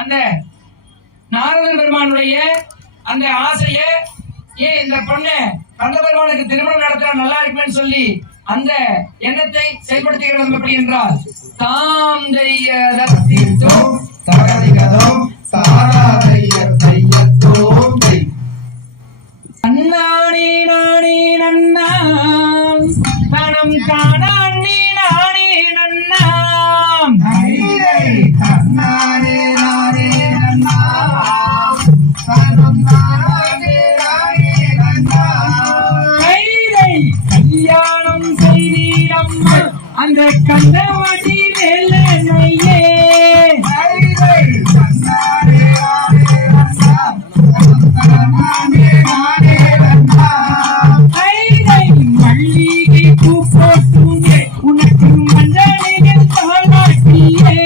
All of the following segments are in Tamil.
அந்த நாரதர் பெருமானுடைய அந்த ஆசைய இந்த பொண்ணு கந்த பெருமானுக்கு திருமணம் நடத்தினா நல்லா இருக்குன்னு சொல்லி அந்த எண்ணத்தை செயல்படுத்துகிறது எப்படி என்றால் தாம் தையதோ தகதிகதோ தாராதையர் தையத்தோ அண்ணானே நானே நன்னாம் தனம் தானே நானே நன்னாம் தன்னானே நானே நன்னாம் தனம் தானே நானே நன்னாம் கல்யாணம் செய்தீரம்மா அந்த கண்டவாடி வேலையே மல்லிகை பூ போட்டு உனக்கு மஞ்சளில் தாளாட்டியே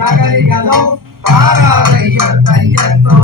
தகதிகதோ தாராதையர் தையத்தோ